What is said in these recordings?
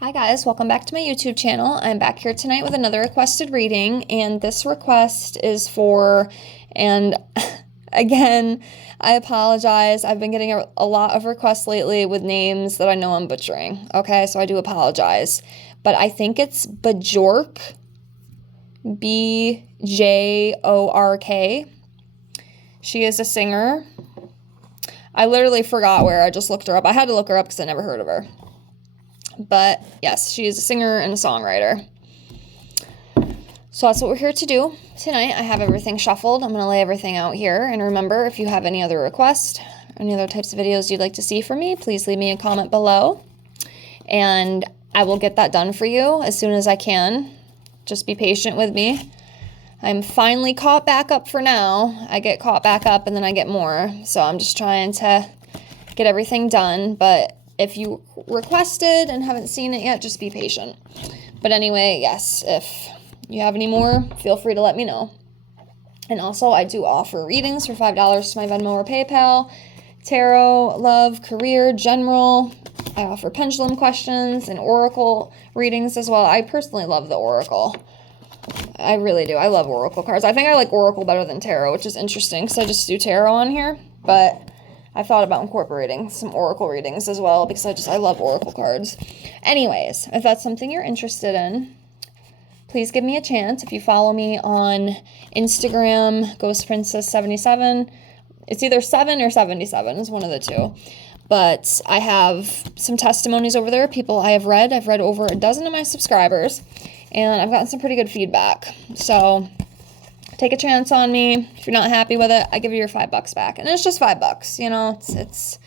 Hi guys, welcome back to my YouTube channel. I'm back here tonight with another requested reading, and this request is for, and again, I apologize. I've been getting a lot of requests lately with names that I know I'm butchering, okay? So I do apologize. But I think it's Björk, Bjork. She is a singer. I literally forgot where. I just looked her up. I had to look her up because I never heard of her. But yes, she is a singer and a songwriter. So that's what we're here to do tonight. I have everything shuffled. I'm going to lay everything out here. And remember, if you have any other requests, any other types of videos you'd like to see from me, please leave me a comment below. And I will get that done for you as soon as I can. Just be patient with me. I'm finally caught back up for now. I get caught back up and then I get more. So I'm just trying to get everything done. But if you requested and haven't seen it yet, just be patient. But anyway, yes, if you have any more, feel free to let me know. And also, I do offer readings for $5 to my Venmo or PayPal. Tarot, love, career, general. I offer pendulum questions and oracle readings as well. I personally love the oracle. I really do. I love oracle cards. I think I like oracle better than tarot, which is interesting because I just do tarot on here. But I thought about incorporating some oracle readings as well because I love oracle cards. Anyways, if that's something you're interested in, please give me a chance. If you follow me on Instagram, GhostPrincess77, it's either 7 or 77 is one of the two. But I have some testimonies over there, people I have read. I've read over a dozen of my subscribers, and I've gotten some pretty good feedback. So take a chance on me. If you're not happy with it, I give you your $5 back. And it's just $5, you know, it's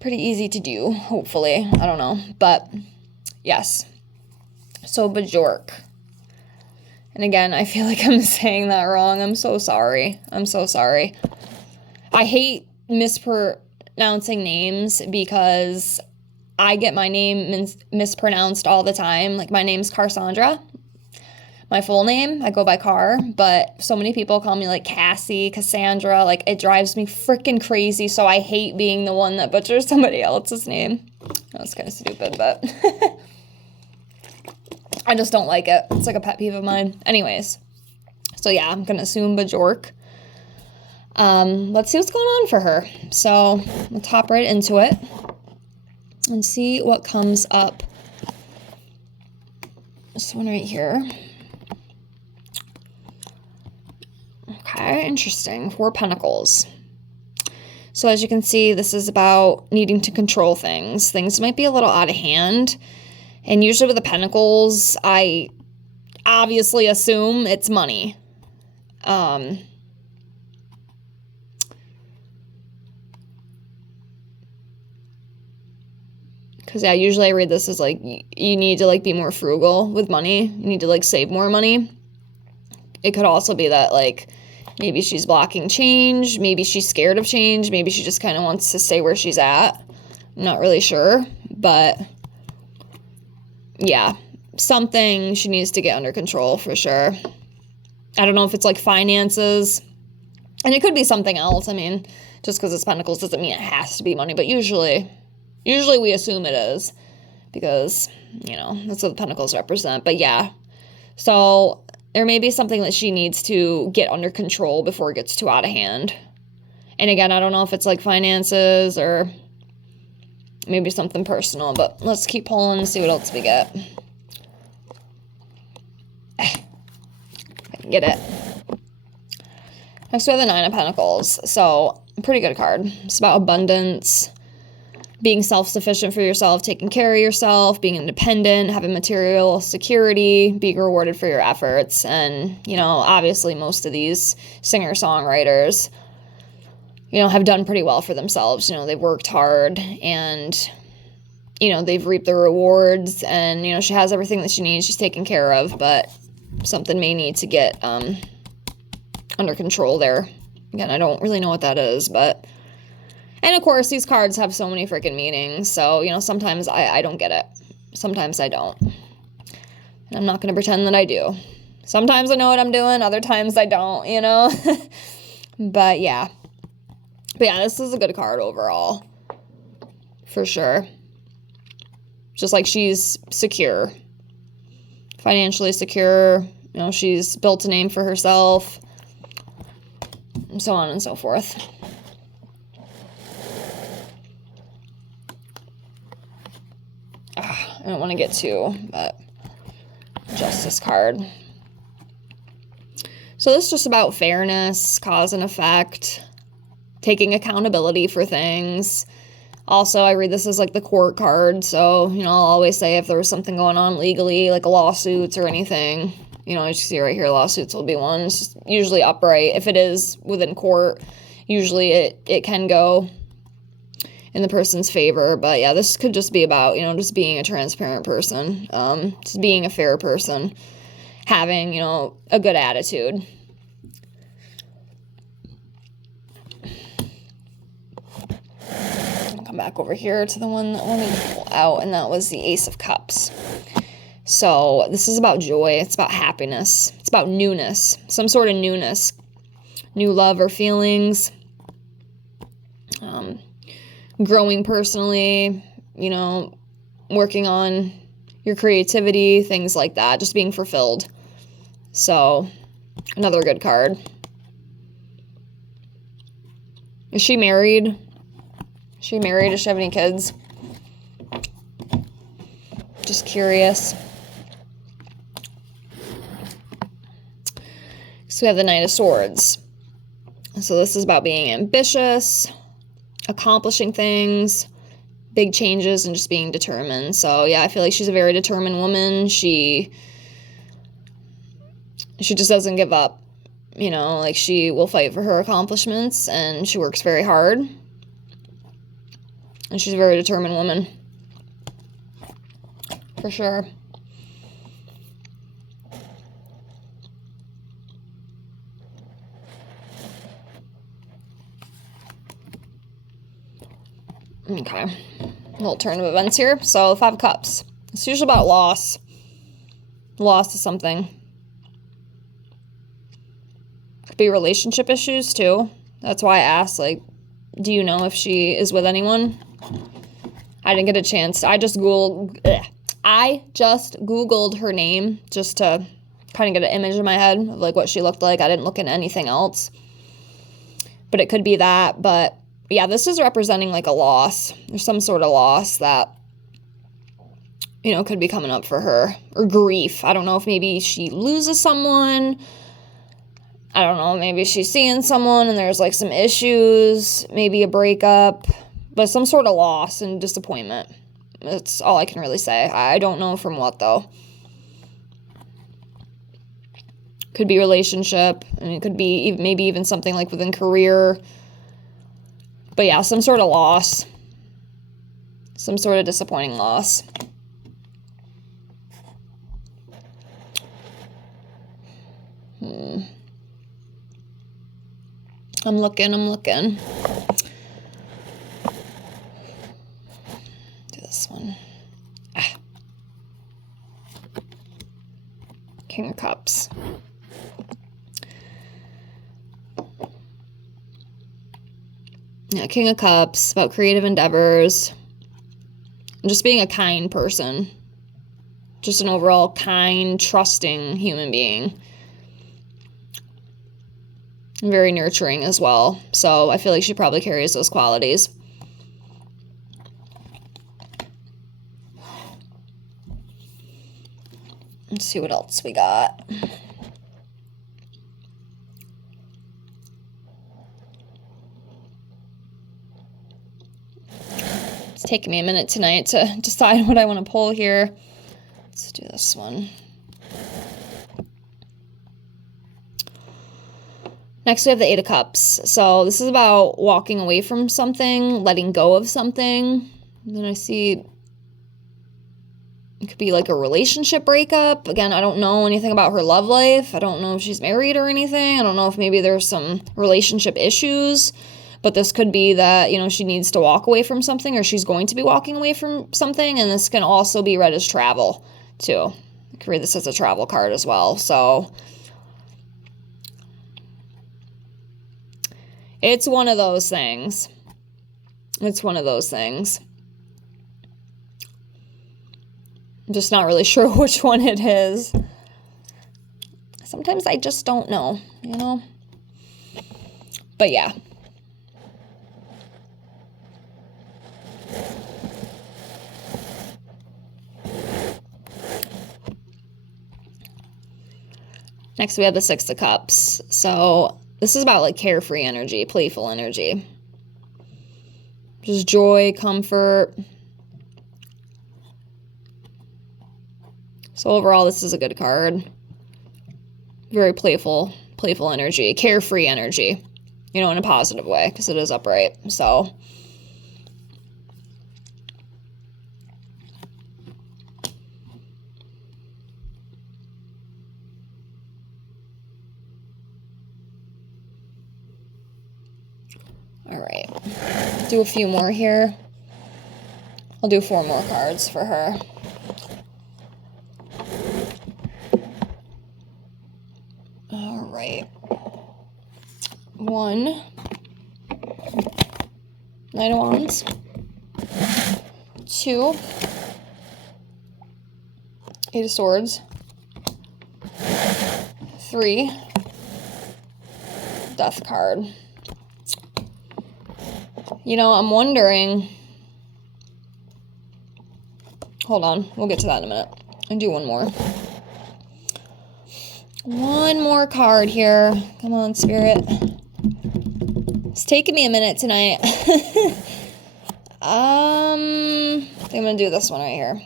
pretty easy to do, hopefully. I don't know. But yes. So Björk. And again, I feel like I'm saying that wrong. I'm so sorry. I'm so sorry. I hate mispronouncing names because I get my name mispronounced all the time. Like, my name's Carsondra. My full name, I go by Car, but so many people call me like Cassie, Cassandra. Like, it drives me freaking crazy. So I hate being the one that butchers somebody else's name. That's kind of stupid, but I just don't like it. It's like a pet peeve of mine. Anyways, so yeah, I'm going to assume Björk. Let's see what's going on for her. So let's hop right into it and see what comes up. This one right here. Okay, interesting. 4 Pentacles. So as you can see, this is about needing to control things. Things might be a little out of hand. And usually with the Pentacles, I obviously assume it's money. Because yeah, usually I read this as like, you need to like be more frugal with money. You need to like save more money. It could also be that like, maybe she's blocking change. Maybe she's scared of change. Maybe she just kind of wants to stay where she's at. I'm not really sure. But yeah, something she needs to get under control for sure. I don't know if it's like finances. And it could be something else. I mean, just because it's Pentacles doesn't mean it has to be money. But usually we assume it is. Because, you know, that's what the Pentacles represent. But yeah. So there may be something that she needs to get under control before it gets too out of hand. And again, I don't know if it's like finances or maybe something personal, but let's keep pulling and see what else we get. I can get it. Next we have the 9 of Pentacles. So, pretty good card. It's about abundance, being self-sufficient for yourself, taking care of yourself, being independent, having material security, being rewarded for your efforts. And, you know, obviously most of these singer-songwriters, you know, have done pretty well for themselves. You know, they've worked hard and, you know, they've reaped the rewards and, you know, she has everything that she needs. She's taken care of, but something may need to get under control there. Again, I don't really know what that is, but... And of course, these cards have so many freaking meanings. So, you know, sometimes I don't get it. Sometimes I don't. And I'm not going to pretend that I do. Sometimes I know what I'm doing. Other times I don't, you know. But yeah. But yeah, this is a good card overall. For sure. Just like she's secure, financially secure, you know, she's built a name for herself, and so on and so forth. I don't want to get too, but Justice card. So this is just about fairness, cause and effect, taking accountability for things. Also, I read this as like the court card, so, you know, I'll always say if there was something going on legally, like lawsuits or anything, you know, as you see right here, lawsuits will be one. It's just usually upright. If it is within court, usually it can go in the person's favor. But yeah, this could just be about, you know, just being a transparent person, just being a fair person, having, you know, a good attitude. Come back over here to the one that wanted to pull out, and that was the Ace of Cups. So this is about joy. It's about happiness. It's about newness, some sort of newness, new love or feelings, growing personally, you know, working on your creativity, things like that, just being fulfilled. So another good card. Is she married? Is she married? Does she have any kids? Just curious. So we have the Knight of Swords. So this is about being ambitious, accomplishing things, big changes, and just being determined. So yeah, I feel like she's a very determined woman. She just doesn't give up. You know, like she will fight for her accomplishments, and she works very hard. And she's a very determined woman. For sure. Okay. A little turn of events here. So, 5 of Cups. It's usually about loss. Loss of something. Could be relationship issues, too. That's why I asked, like, do you know if she is with anyone? I didn't get a chance. I just Googled her name just to kind of get an image in my head of, like, what she looked like. I didn't look into anything else. But it could be that. But yeah, this is representing like a loss. There's some sort of loss that, you know, could be coming up for her. Or grief. I don't know if maybe she loses someone. I don't know. Maybe she's seeing someone and there's like some issues. Maybe a breakup. But some sort of loss and disappointment. That's all I can really say. I don't know from what, though. Could be relationship. I mean, it could be maybe even something like within career. But yeah, some sort of loss. Some sort of disappointing loss. I'm looking. Do this one. King of Cups. Yeah, King of Cups, about creative endeavors. And just being a kind person. Just an overall kind, trusting human being. And very nurturing as well. So I feel like she probably carries those qualities. Let's see what else we got. It's taking me a minute tonight to decide what I want to pull here. Let's do this one. Next, we have the 8 of Cups. So this is about walking away from something, letting go of something. And then I see it could be like a relationship breakup. Again, I don't know anything about her love life. I don't know if she's married or anything. I don't know if maybe there's some relationship issues. But this could be that, you know, she needs to walk away from something, or she's going to be walking away from something. And this can also be read as travel, too. I can read this as a travel card as well. So it's one of those things. It's one of those things. I'm just not really sure which one it is. Sometimes I just don't know, you know? But yeah. Next, we have the Six of Cups. So this is about like carefree energy, playful energy. Just joy, comfort. So overall, this is a good card. Very playful energy, carefree energy, you know, in a positive way, because it is upright. So all right, do a few more here. I'll do 4 more cards for her. All right. 1, Knight of Wands. 2, Eight of Swords. 3, Death card. You know, I'm wondering... Hold on, we'll get to that in a minute. I'll do one more. One more card here. Come on, Spirit. It's taking me a minute tonight. I think I'm going to do this one right here.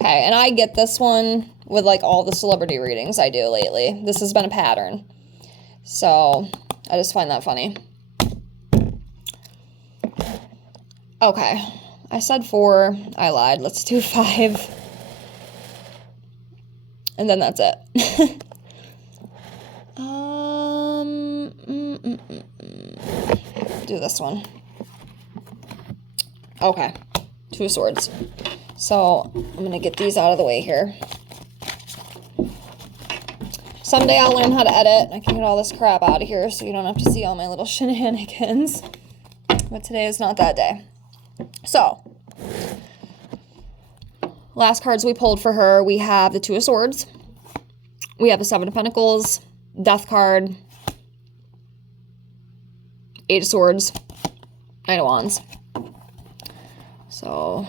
Okay, and I get this one with like all the celebrity readings I do lately. This has been a pattern. So, I just find that funny. Okay, I said 4. I lied. Let's do 5. And then that's it. Do this one. Okay, 2 of Swords. So I'm going to get these out of the way here. Someday I'll learn how to edit. I can get all this crap out of here so you don't have to see all my little shenanigans. But today is not that day. So, last cards we pulled for her, we have the 2 of Swords. We have the 7 of Pentacles, Death card, 8 of Swords, Knight of Wands. So,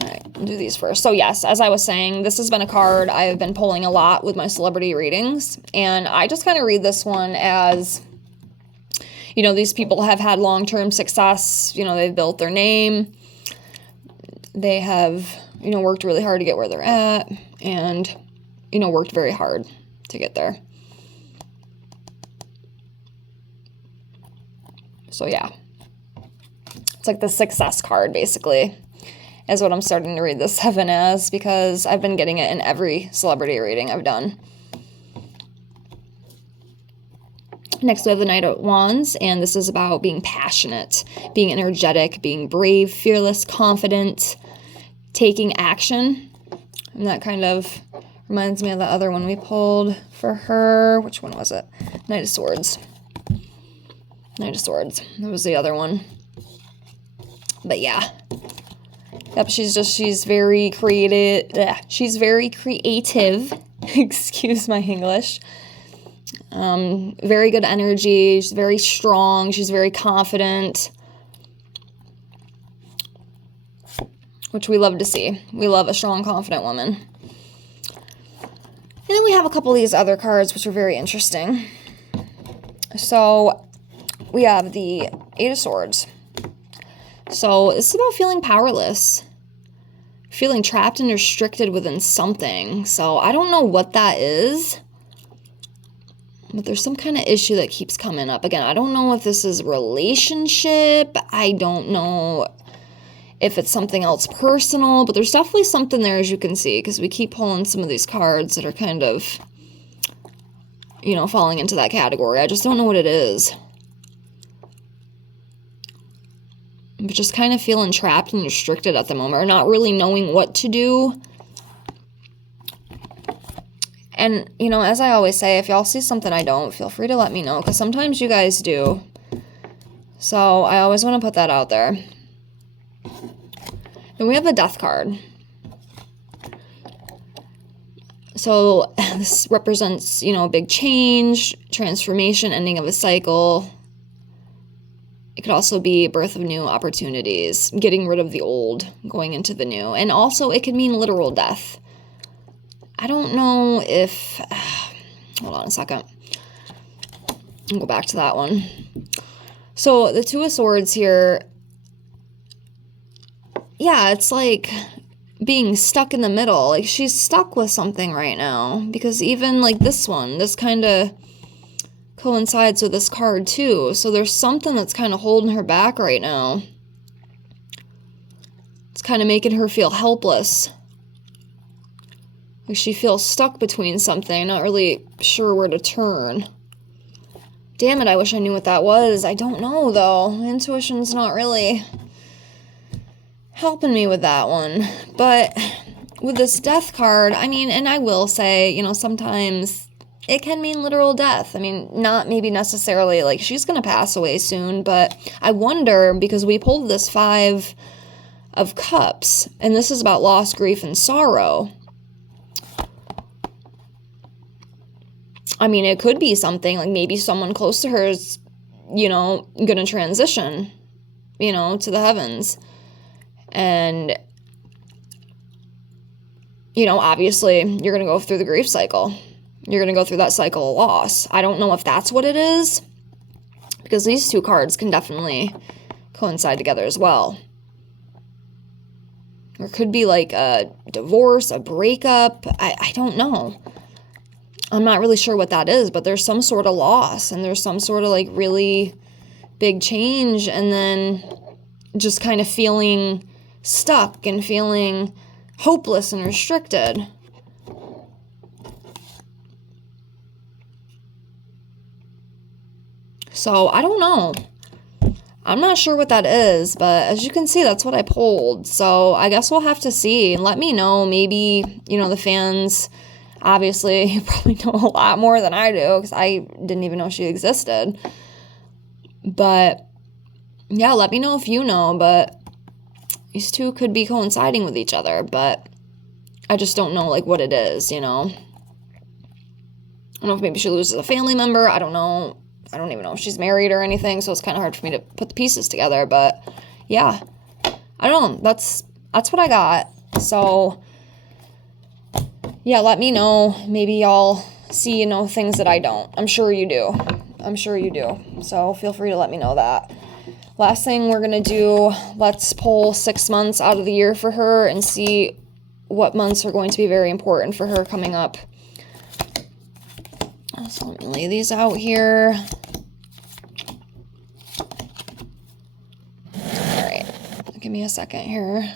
alright, I'll do these first. So yes, as I was saying, this has been a card I've been pulling a lot with my celebrity readings. And I just kind of read this one as... You know, these people have had long-term success. You know, they've built their name. They have, you know, worked really hard to get where they're at. And, you know, worked very hard to get there. So, yeah. It's like the success card, basically, is what I'm starting to read the 7 as. Because I've been getting it in every celebrity reading I've done. Next, we have the Knight of Wands, and this is about being passionate, being energetic, being brave, fearless, confident, taking action. And that kind of reminds me of the other one we pulled for her. Which one was it? Knight of Swords. Knight of Swords. That was the other one. But yeah. Yep, she's very creative. She's very creative. Excuse my English. Very good energy. She's very strong. She's very confident. Which we love to see. We love a strong, confident woman. And then we have a couple of these other cards, which are very interesting. So, we have the 8 of Swords. So, this is about feeling powerless. Feeling trapped and restricted within something. So, I don't know what that is. But there's some kind of issue that keeps coming up. Again, I don't know if this is a relationship. I don't know if it's something else personal. But there's definitely something there, as you can see. Because we keep pulling some of these cards that are kind of, you know, falling into that category. I just don't know what it is. But just kind of feeling trapped and restricted at the moment. Or not really knowing what to do. And, you know, as I always say, if y'all see something I don't, feel free to let me know. Because sometimes you guys do. So I always want to put that out there. Then we have the Death card. So this represents, a big change, transformation, ending of a cycle. It could also be birth of new opportunities, getting rid of the old, going into the new. And also it could mean literal death. I don't know if... Hold on a second. I'll go back to that one. So the Two of Swords here, yeah, it's like being stuck in the middle. Like she's stuck with something right now, because even like this one, this kind of coincides with this card too. So there's something that's kind of holding her back right now. It's kind of making her feel helpless. Like she feels stuck between something, not really sure where to turn. Damn it, I wish I knew what that was. I don't know though. Intuition's not really helping me with that one. But with this Death card, I mean, and I will say, sometimes it can mean literal death. I mean, not maybe necessarily like she's going to pass away soon, but I wonder, because we pulled this Five of Cups, and this is about loss, grief, and sorrow. I mean, it could be something like maybe someone close to her is, going to transition, to the heavens. And, obviously you're going to go through the grief cycle. You're going to go through that cycle of loss. I don't know if that's what it is, because these two cards can definitely coincide together as well. Or it could be like a divorce, a breakup. I don't know. I'm not really sure what that is, but there's some sort of loss, and there's some sort of like really big change, and then just kind of feeling stuck and feeling hopeless and restricted. So I don't know. I'm not sure what that is, but as you can see, that's what I pulled. So I guess we'll have to see, and let me know. Maybe, the fans, obviously, you probably know a lot more than I do, because I didn't even know she existed. But yeah, let me know if you know. But these two could be coinciding with each other, but I just don't know like what it is, I don't know if maybe she loses a family member. I don't know. I don't even know if she's married or anything, so it's kind of hard for me to put the pieces together. But yeah, I don't know. That's what I got. So yeah, let me know. Maybe y'all see, things that I don't. I'm sure you do. So feel free to let me know that. Last thing we're going to do, let's pull 6 months out of the year for her and see what months are going to be very important for her coming up. So let me lay these out here. All right, give me a second here.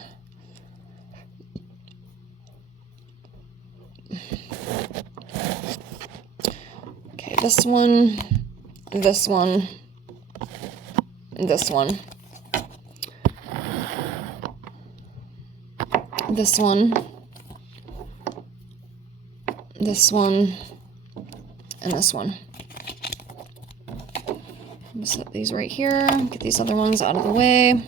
Okay, this one, this one, this one, this one, this one, and this one. I'm gonna set these right here, get these other ones out of the way.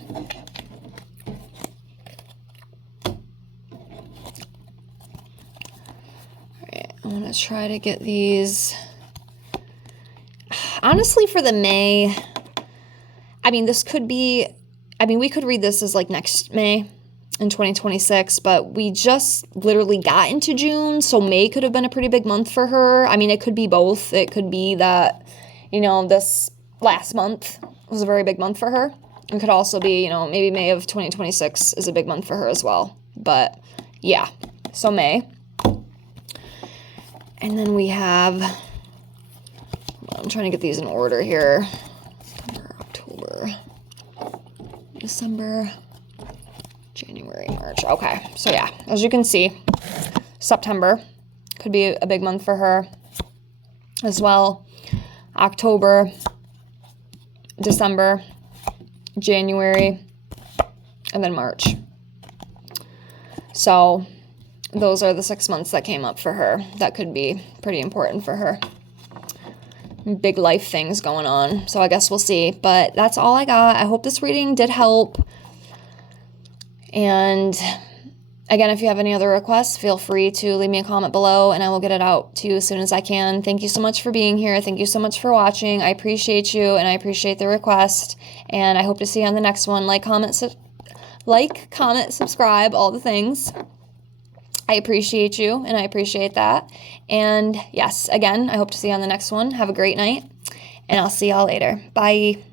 Alright, I want to try to get these. Honestly, for the May, I mean, this could be, we could read this as like next May in 2026, but we just literally got into June, so May could have been a pretty big month for her. I mean, it could be both. It could be that, this last month was a very big month for her. It could also be, maybe May of 2026 is a big month for her as well. But yeah, so May. And then we have, I'm trying to get these in order here. September, October, December, January, March. Okay, so yeah, as you can see, September could be a big month for her as well. October, December, January, and then March. So those are the 6 months that came up for her. That could be pretty important for her. big life things going on. So I guess we'll see. But that's all I got. I hope this reading did help. And again, if you have any other requests, feel free to leave me a comment below and I will get it out to you as soon as I can. Thank you so much for being here. Thank you so much for watching. I appreciate you and I appreciate the request. And I hope to see you on the next one. Like, comment, subscribe, all the things. I appreciate you and I appreciate that. And yes, again, I hope to see you on the next one. Have a great night and I'll see y'all later. Bye.